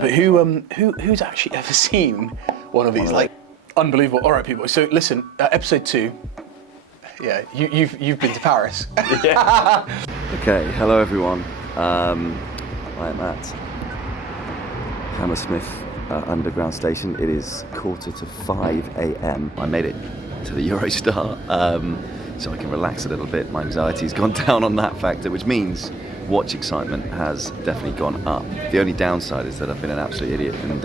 But who's actually ever seen one of these? Like, unbelievable. All right, people. So listen, episode 2. Yeah, you've been to Paris. Yeah. Okay, hello everyone. I'm at Hammersmith Underground Station. It is 4:45 a.m. I made it to the Eurostar, so I can relax a little bit. My anxiety's gone down on that factor, which means watch excitement has definitely gone up. The only downside is that I've been an absolute idiot and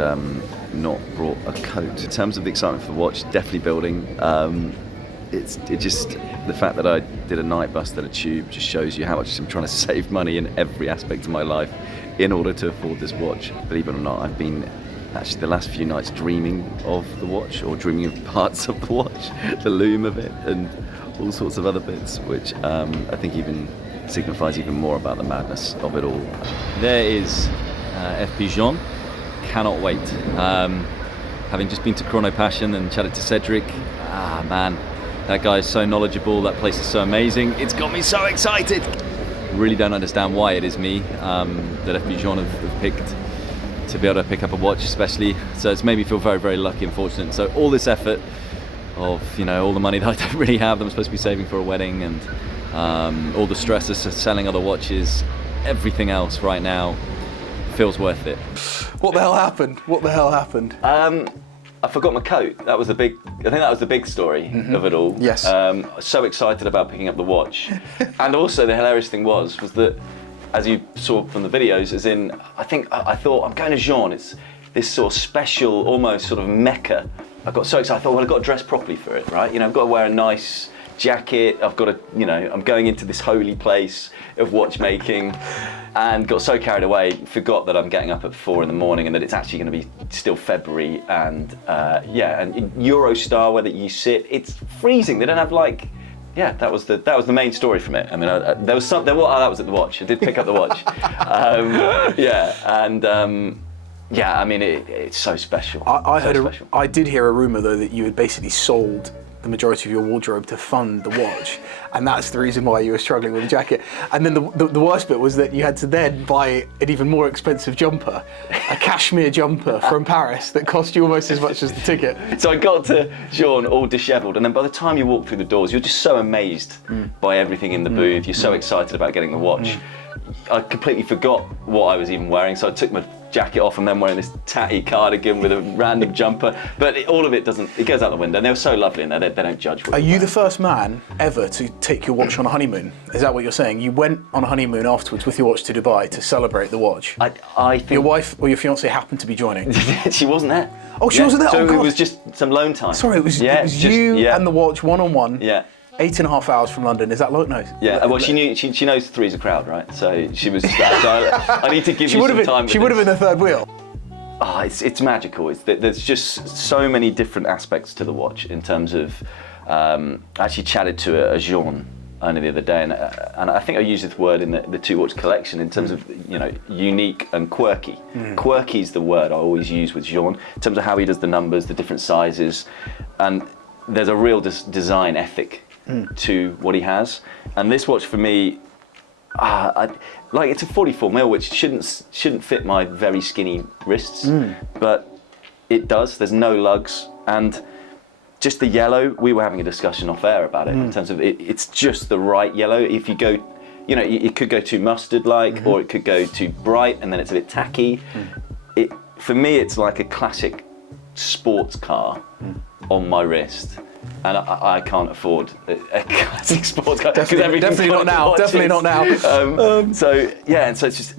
not brought a coat. In terms of the excitement for the watch, definitely building. It just, the fact that I did a night bus at a tube just shows you how much I'm trying to save money in every aspect of my life in order to afford this watch. Believe it or not, I've been actually the last few nights dreaming of the watch, or dreaming of parts of the watch, the loom of it, and all sorts of other bits, which I think even signifies even more about the madness of it all. There is FP Journe. Cannot wait. Having just been to Chrono Passion and chatted to Cedric, man, that guy is so knowledgeable, that place is so amazing. It's got me so excited. Really don't understand why it is me that FP Journe have picked to be able to pick up a watch especially. So it's made me feel very, very lucky and fortunate. So all this effort of, all the money that I don't really have, that I'm supposed to be saving for a wedding, and all the stress of selling other watches, everything else right now feels worth it. What the hell happened? I forgot my coat. I think that was the big story of it all. Yes. So excited about picking up the watch. And also the hilarious thing was that, as you saw from the videos, I thought, I'm going to Journe. It's this sort of special, almost sort of mecca. I got so excited, I thought, well, I've got to dress properly for it, right? I've got to wear a nice jacket, I've got to, I'm going into this holy place of watchmaking, and got so carried away, forgot that I'm getting up at 4 a.m. and that it's actually going to be still February, and and in Eurostar, where that you sit, it's freezing. They don't have that was the main story from it. I mean, that was at the watch. I did pick up the watch. I mean, it's so special. I did hear a rumor though that you had basically sold the majority of your wardrobe to fund the watch, and that's the reason why you were struggling with the jacket. And then the worst bit was that you had to then buy an even more expensive jumper, a cashmere jumper from Paris that cost you almost as much as the ticket. So I got to Journe all dishevelled, and then by the time you walk through the doors, you're just so amazed by everything in the booth. You're so excited about getting the watch. I completely forgot what I was even wearing, so I took my jacket off and then wearing this tatty cardigan with a random jumper, but all of it goes out the window. And they were so lovely in there, they don't judge. Are you the first man ever to take your watch on a honeymoon? Is that what you're saying? You went on a honeymoon afterwards with your watch to Dubai to celebrate the watch. I think your wife or your fiancée happened to be joining. She wasn't there. Oh, she wasn't there? So oh, God. It was just some lone time. Sorry, it was you and the watch one-on-one. Yeah. 8.5 hours from London. Is that long? No. Yeah. Well, she knew. She knows 3's a crowd, right? So she was. So I need to give you some time. She would have been the third wheel. Oh, it's magical. There's just so many different aspects to the watch in terms of. I actually chatted to a Journe only the other day, and I think I used this word in the two watch collection in terms of unique and quirky. Quirky is the word I always use with Journe in terms of how he does the numbers, the different sizes, and there's a real design ethic to what he has. And this watch for me, it's a 44mm, which shouldn't fit my very skinny wrists, but it does. There's no lugs, and just the yellow. We were having a discussion off air about it in terms of it's just the right yellow. If you go, it could go too mustard-like, or it could go too bright, and then it's a bit tacky. For me, it's like a classic sports car on my wrist. And I can't afford a classic sports car. Definitely not now. Definitely not now. So it's just,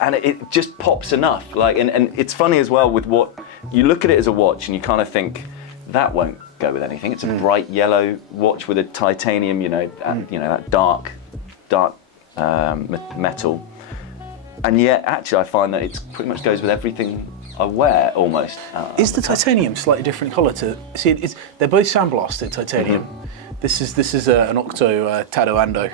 and it just pops enough. And it's funny as well with what you look at it as a watch, and you kind of think that won't go with anything. It's a bright yellow watch with a titanium, that dark metal. And yet, actually, I find that it pretty much goes with everything I wear almost. Is the titanium slightly different colour to? See, they're both sandblasted titanium. This is an Octo Tado Ando,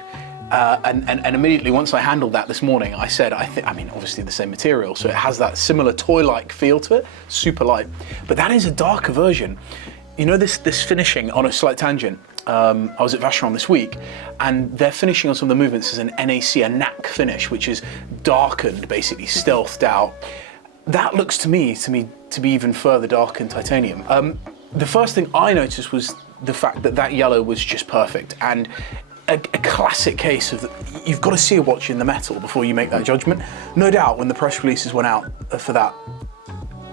and immediately once I handled that this morning, I said I mean obviously the same material, so it has that similar toy-like feel to it, super light. But that is a darker version. This finishing on a slight tangent. I was at Vacheron this week, and they're finishing on some of the movements as an NAC, a NAC finish, which is darkened, basically stealthed out. that looks to me to be even further dark in titanium. The first thing I noticed was the fact that yellow was just perfect, and a classic case of you've got to see a watch in the metal before you make that judgment. No doubt when the press releases went out for that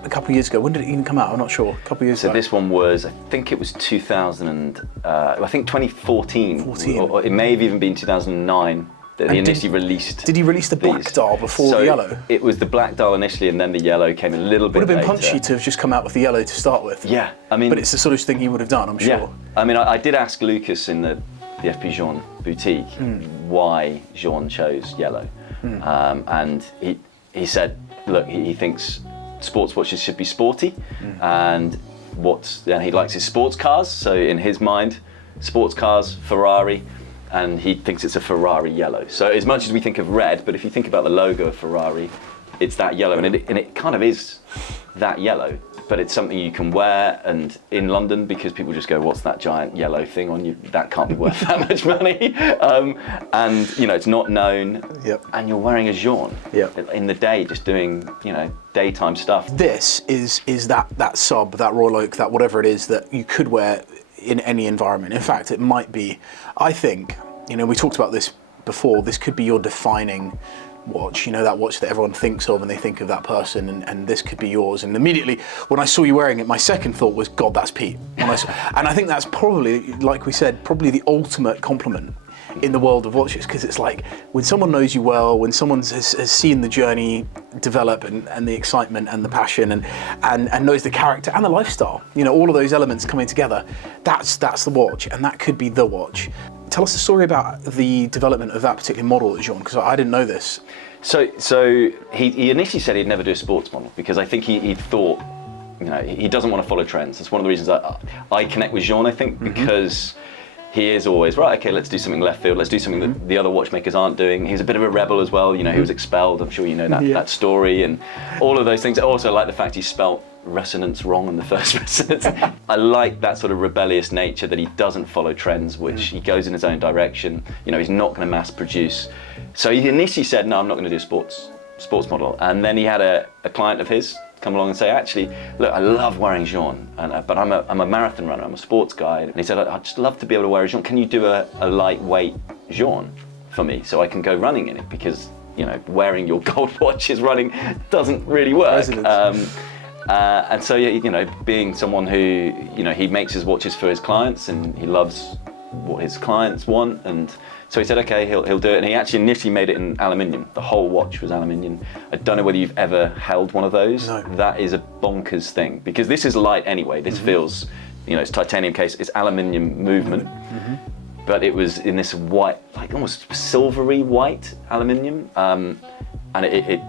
a couple of years ago, when did it even come out? I'm not sure. A couple of years ago. So this one was, I think it was 2014. Or it may have even been 2009 that he initially released. Did he release the black dial before the yellow? It was the black dial initially, and then the yellow came a little bit later. Would have been punchy to have just come out with the yellow to start with. Yeah, I mean. But it's the sort of thing he would have done, I'm sure. Yeah, I mean, I did ask Lucas in the FP Journe boutique why Journe chose yellow, and he said, look, he thinks sports watches should be sporty, and he likes his sports cars. So in his mind, sports cars, Ferrari, and he thinks it's a Ferrari yellow. So as much as we think of red, but if you think about the logo of Ferrari, it's that yellow, and it kind of is that yellow. But it's something you can wear, and in London, because people just go, what's that giant yellow thing on you? That can't be worth that much money. And it's not known. Yep. And you're wearing a Journe in the day, just doing daytime stuff. This is that sub, that Royal Oak, that whatever it is that you could wear in any environment. In fact, it might be. I think we talked about this before. This could be your defining watch, that watch that everyone thinks of when they think of that person, and this could be yours. And immediately when I saw you wearing it, my second thought was, God, that's Pete. And I think that's probably, like we said, probably the ultimate compliment in the world of watches, because it's like when someone knows you well, when someone has seen the journey develop and the excitement and the passion and knows the character and the lifestyle, all of those elements coming together, that's the watch, and that could be the watch. Tell us the story about the development of that particular model at Journe, because I didn't know this. So he initially said he'd never do a sports model, because I think he thought, he doesn't want to follow trends. That's one of the reasons I connect with Journe, I think, because he is always, right, okay, let's do something left field, let's do something that the other watchmakers aren't doing. He's a bit of a rebel as well, he was expelled, I'm sure you know that story, and all of those things. I also like the fact he spelt resonance wrong on the first resonance. I like that sort of rebellious nature, that he doesn't follow trends, which he goes in his own direction. He's not going to mass produce. So he initially said, no, I'm not going to do a sports model. And then he had a client of his come along and say, actually, look, I love wearing Journe, but I'm a marathon runner, I'm a sports guy. And he said, I'd just love to be able to wear a Journe. Can you do a lightweight Journe for me so I can go running in it? Because, wearing your gold watch is running doesn't really work. And so, being someone who, he makes his watches for his clients, and he loves what his clients want, and so he said, okay, he'll do it. And he actually initially made it in aluminium. The whole watch was aluminium. I don't know whether you've ever held one of those. No. That is a bonkers thing, because this is light anyway. This feels, it's titanium case, it's aluminium movement, but it was in this white, like almost silvery white aluminium, and it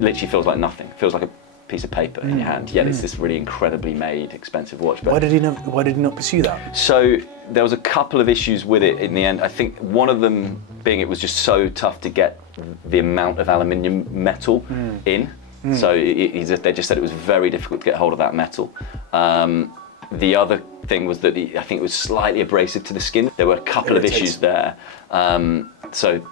literally feels like nothing. It feels like a piece of paper in your hand, yet it's this really incredibly made, expensive watch. But why did he not pursue that? So there was a couple of issues with it in the end. I think one of them being it was just so tough to get the amount of aluminium metal in. So they just said it was very difficult to get hold of that metal. The other thing was that I think it was slightly abrasive to the skin. There were a couple of issues there. So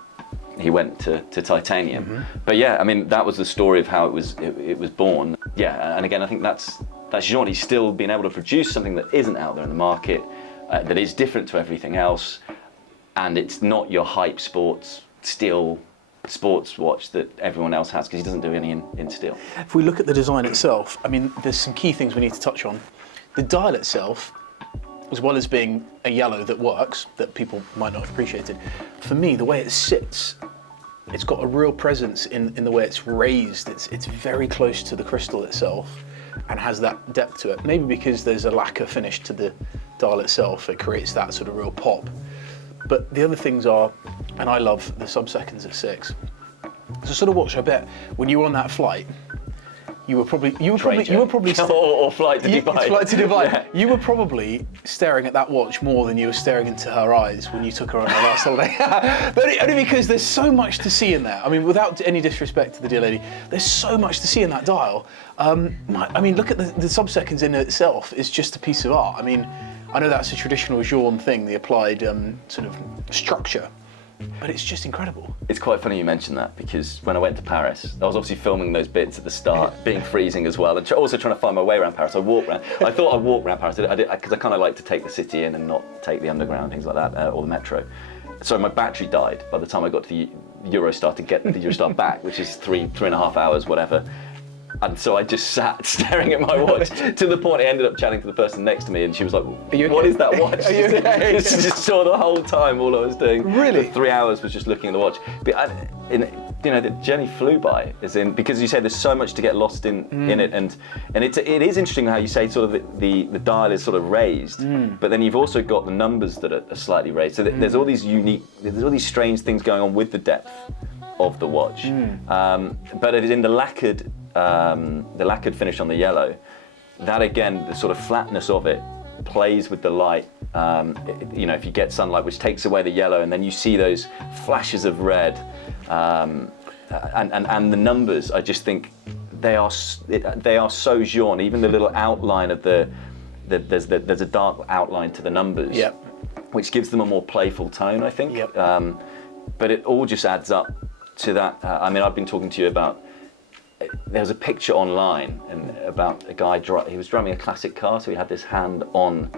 he went to titanium. But yeah, I mean, that was the story of how it was born. Yeah, and again, I think that's Journe. He's still been able to produce something that isn't out there in the market, that is different to everything else, and it's not your hype sports watch that everyone else has, because he doesn't do any in steel. If we look at the design itself, I mean, there's some key things we need to touch on. The dial itself, as well as being a yellow that works, that people might not have appreciated, for me, the way it sits, it's got a real presence in the way it's raised. It's very close to the crystal itself and has that depth to it. Maybe because there's a lacquer finish to the dial itself, it creates that sort of real pop. But the other things are, and I love the sub-seconds at 6. It's a sort of watch, I bet, when you were on that flight, you were probably or flight to Dubai. Flight to Dubai. Yeah. You were probably staring at that watch more than you were staring into her eyes when you took her on her last holiday. But only because there's so much to see in there. I mean, without any disrespect to the dear lady, there's so much to see in that dial. I mean, look at the sub-seconds in itself. It's just a piece of art. I mean, I know that's a traditional Journe thing, the applied sort of structure. but it's just incredible. It's quite funny you mentioned that, because when I went to Paris, I was obviously filming those bits at the start, being freezing as well, and also trying to find my way around Paris. I thought I'd walk around Paris, because I kind of like to take the city in and not take the underground, things like that, or the metro. So my battery died by the time I got to the Eurostar to get the Eurostar back, which is 3.5 hours, whatever. And so I just sat staring at my watch to the point I ended up chatting to the person next to me, and she was like, "What is that watch?" Are you okay? She just saw the whole time all I was doing. Really? For 3 hours was just looking at the watch. But the journey flew by, because you say there's so much to get lost in it, and it is interesting how you say sort of the dial is sort of raised, but then you've also got the numbers that are slightly raised. So there's all these strange things going on with the depth of the watch, but it is in the lacquered finish on the yellow. That again, the sort of flatness of it plays with the light. If you get sunlight, which takes away the yellow, and then you see those flashes of red, and the numbers. I just think they are so Journe. Even the little outline of there's a dark outline to the numbers, which gives them a more playful tone, I think. But it all just adds up to that. I've been talking to you about. There was a picture online about a guy, he was driving a classic car, so he had this hand on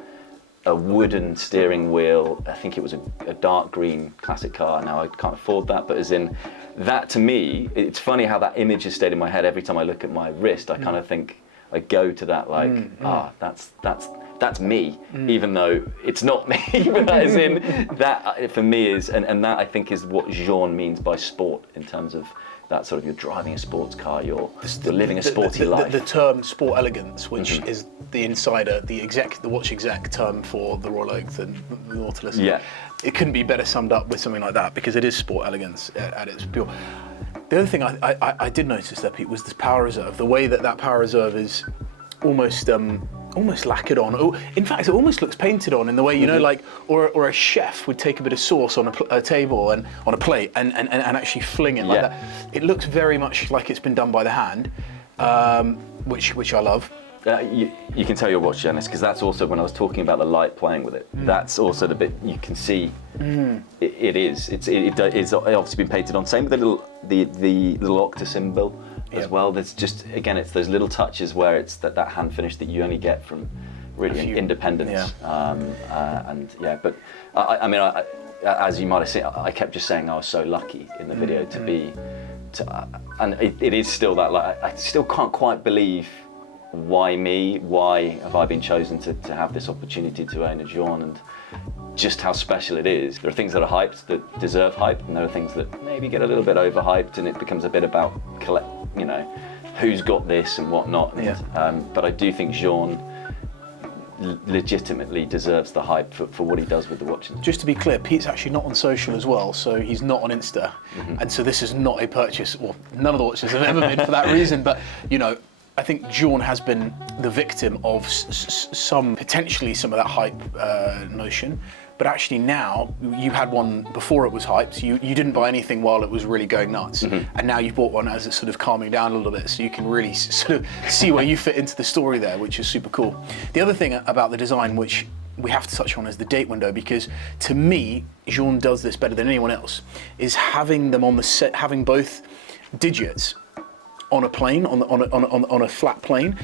a wooden steering wheel. I think it was a dark green classic car. Now I can't afford that, but as in that, to me, it's funny how that image has stayed in my head. Every time I look at my wrist, I kind of think, I go to that that's me, even though it's not me. But as in that for me is, and that I think is what Journe means by sport, in terms of that sort of, you're driving a sports car, you're living a sporty life. The term sport elegance, which is the insider, the watch exec term for the Royal Oak, the Nautilus. Yeah. It couldn't be better summed up with something like that, because it is sport elegance at its pure. The other thing I did notice there, Pete, was this power reserve. The way that power reserve is almost lacquered on. In fact, it almost looks painted on, in the way, or a chef would take a bit of sauce on a table and on a plate and actually fling it like that. It looks very much like it's been done by the hand, which I love. You can tell you're a watch journalist, because that's also, when I was talking about the light playing with it, that's also the bit you can see. It's obviously been painted on. Same with the little octa symbol as well. There's just, again, it's those little touches where it's that hand finish that you only get from really independence. But as you might have seen, I kept just saying I was so lucky in the video and it is still that, like, I still can't quite believe why me? Why have I been chosen to have this opportunity to own a Journe, and just how special it is. There are things that are hyped that deserve hype, and there are things that maybe get a little bit overhyped, and it becomes a bit about who's got this and whatnot. But I do think Journe legitimately deserves the hype for what he does with the watches. Just to be clear, Pete's actually not on social as well, so he's not on Insta, and so this is not a purchase, or none of the watches have ever been for that reason, but I think Journe has been the victim of potentially some of that hype notion, but actually now, you had one before it was hyped, you didn't buy anything while it was really going nuts, and now you've bought one as it's sort of calming down a little bit, so you can really sort of see where you fit into the story there, which is super cool. The other thing about the design, which we have to touch on, is the date window, because to me, Journe does this better than anyone else, is having them on the set, having both digits on a plane, on a flat plane.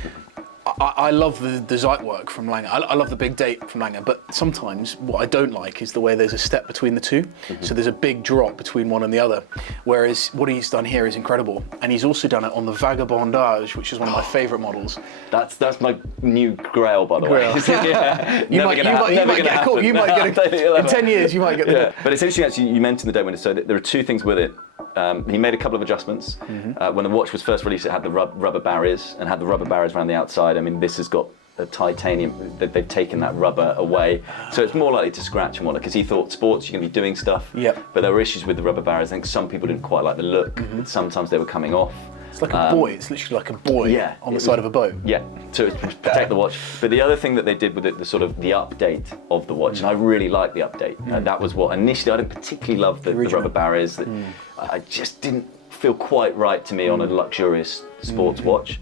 I love the Zeit work from Lange. I love the big date from Lange, but sometimes what I don't like is the way there's a step between the two. So there's a big drop between one and the other. Whereas what he's done here is incredible. And he's also done it on the Vagabondage, which is one of my favourite models. That's my new grail, by the way. You might get a call. In 10 years, you might get the call. But it's interesting, actually, you mentioned the date window. So there are two things with it. He made a couple of adjustments. When the watch was first released, it had the rubber barriers around the outside. I mean, this has got a titanium, they've taken that rubber away. So it's more likely to scratch and whatnot, because he thought sports, you're going to be doing stuff. But there were issues with the rubber barriers. I think some people didn't quite like the look. Sometimes they were coming off. It's like a buoy, it's literally like a buoy on the side of a boat. To protect the watch. But the other thing that they did with it, the update of the watch, and I really like the update. That was what, initially I didn't particularly love the rubber barriers. I just didn't feel quite right to me on a luxurious sports watch.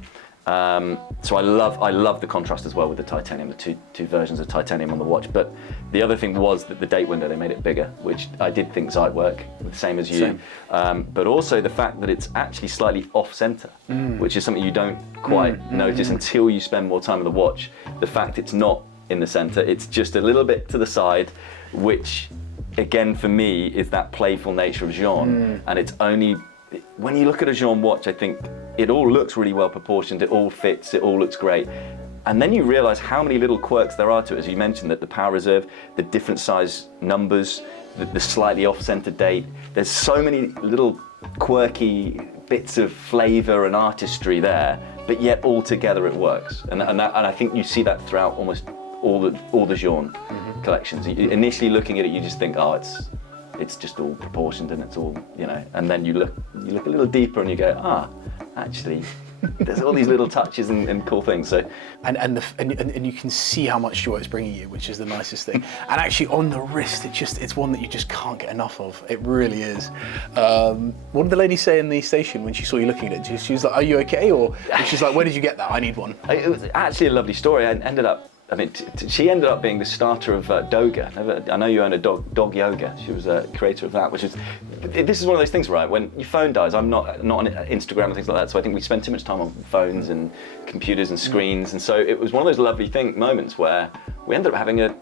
So I love the contrast as well with the titanium, the two versions of titanium on the watch. But the other thing was that the date window, they made it bigger, which I did think might work, the same as you. But also the fact that it's actually slightly off-center, which is something you don't quite notice until you spend more time on the watch. The fact it's not in the center, it's just a little bit to the side, which again for me is that playful nature of Journe. And it's only, when you look at a Journe watch, I think it all looks really well proportioned, it all fits, it all looks great. And then you realize how many little quirks there are to it, as you mentioned, that the power reserve, the different size numbers, the slightly off-center date. There's so many little quirky bits of flavor and artistry there, but yet all together it works. And I think you see that throughout almost all the Journe collections. Initially looking at it, you just think, oh, it's just all proportioned and it's all, and then you look a little deeper and you go, actually, there's all these little touches and cool things. So, and you can see how much joy it's bringing you, which is the nicest thing. And actually, on the wrist, it's one that you just can't get enough of. It really is. What did the lady say in the station when she saw you looking at it? She was like, "Are you okay?" Or she's like, "Where did you get that? I need one." It was actually a lovely story. She ended up being the starter of Doga. I know you own a dog yoga. She was a creator of that, this is one of those things, right? When your phone dies, I'm not on Instagram and things like that, so I think we spend too much time on phones and computers and screens, and so it was one of those lovely moments where we ended up having the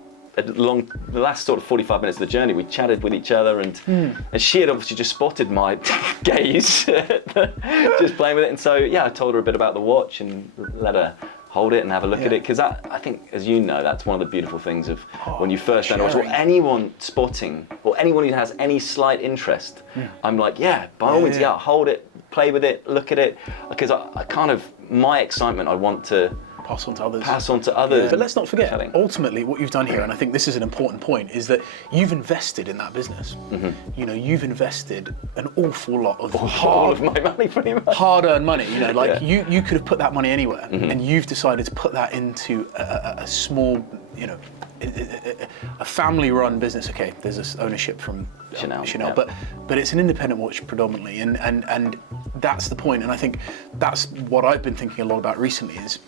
last sort of 45 minutes of the journey, we chatted with each other, and she had obviously just spotted my gaze, just playing with it, and so I told her a bit about the watch and let her hold it and have a look at it, because I think, as you know, that's one of the beautiful things of when you first learn, or anyone spotting, or anyone who has any slight interest, I'm like, by all means, hold it, play with it, look at it, because I kind of, my excitement, I want to pass on to others. Yeah. But let's not forget, ultimately, what you've done here, and I think this is an important point, is that you've invested in that business. You've invested an awful lot of all of my money, pretty much. Hard-earned money. You could have put that money anywhere, and you've decided to put that into a small, a family-run business. Okay, there's this ownership from Chanel, but it's an independent watch predominantly, and that's the point. And I think that's what I've been thinking a lot about recently, is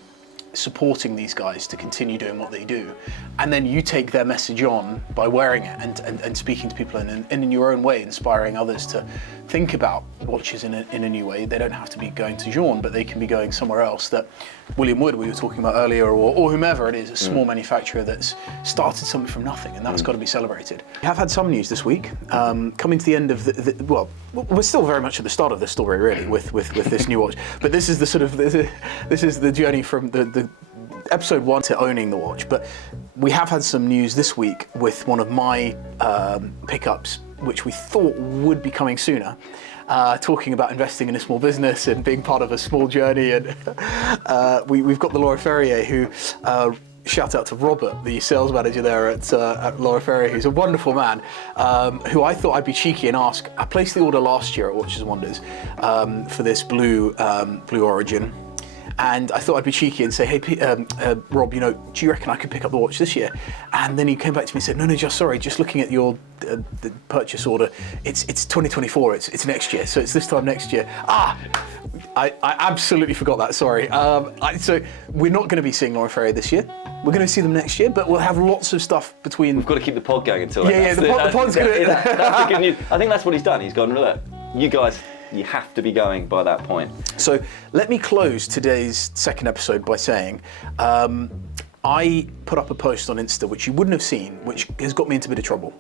supporting these guys to continue doing what they do, and then you take their message on by wearing it and speaking to people and in your own way inspiring others to think about watches in a new way. They don't have to be going to Journe, but they can be going somewhere else. That William Wood we were talking about earlier, or whomever it is, a small manufacturer that's started something from nothing, and that's got to be celebrated. We have had some news this week, coming to the end of well, we're still very much at the start of the story really with this new watch, but this is the sort of this is the journey from the episode 1 to owning the watch. But we have had some news this week with one of my pickups, which we thought would be coming sooner, talking about investing in a small business and being part of a small journey. And we've got the Laura Ferrier, who shout out to Robert, the sales manager there at Laura Ferrier, who's a wonderful man, who I thought I'd be cheeky and ask. I placed the order last year at Watches and Wonders for this blue origin. And I thought I'd be cheeky and say, hey, Rob, do you reckon I could pick up the watch this year? And then he came back to me and said, no, just looking at your the purchase order, it's 2024, it's next year, so it's this time next year. I absolutely forgot that, sorry. So we're not going to be seeing Laura Ferrier this year. We're going to see them next year, but we'll have lots of stuff between. We've got to keep the pod going until then. Yeah, the pod's going to. That's the good news. I think that's what he's done. He's gone, look, you guys, you have to be going by that point. So let me close today's second episode by saying, I put up a post on Insta, which you wouldn't have seen, which has got me into a bit of trouble.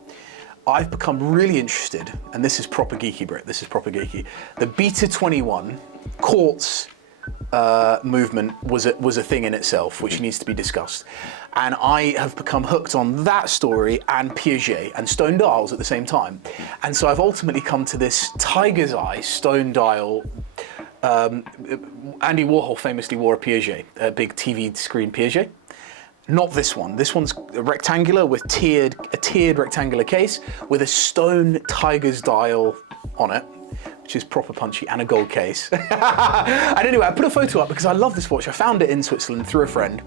I've become really interested, and this is proper geeky, Brit, this is proper geeky. The Beta 21 quartz movement was a thing in itself, which needs to be discussed. And I have become hooked on that story and Piaget and stone dials at the same time. And so I've ultimately come to this tiger's eye stone dial. Andy Warhol famously wore a Piaget, a big TV screen Piaget. Not this one. This one's rectangular with a tiered rectangular case with a stone tiger's dial on it, which is proper punchy, and a gold case. And anyway, I put a photo up because I love this watch. I found it in Switzerland through a friend,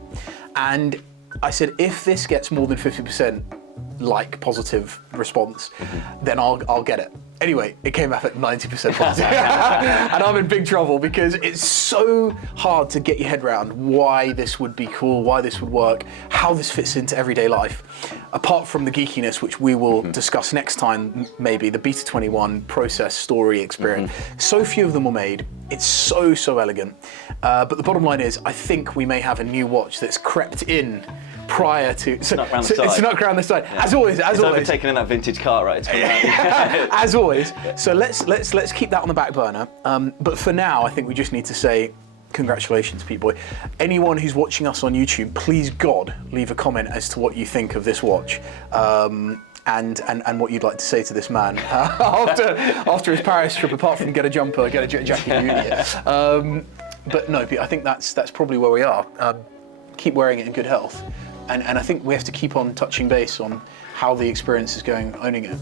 and I said, if this gets more than 50% positive response, then I'll get it. Anyway, it came back at 90% positive. And I'm in big trouble because it's so hard to get your head around why this would be cool, why this would work, how this fits into everyday life. Apart from the geekiness, which we will discuss next time, maybe, the Beta 21 process, story, experience. So few of them were made. It's so, so elegant. But the bottom line is, I think we may have a new watch that's crept in prior to... It's snuck around the side. As always. It's overtaken in that vintage car, right? It's as always. So let's keep that on the back burner. But for now, I think we just need to say congratulations, Pete Boy. Anyone who's watching us on YouTube, please God, leave a comment as to what you think of this watch. And what you'd like to say to this man after his Paris trip, apart from get a jumper, get a jacket. But no, Pete, I think that's probably where we are. Keep wearing it in good health. And I think we have to keep on touching base on how the experience is going, owning it.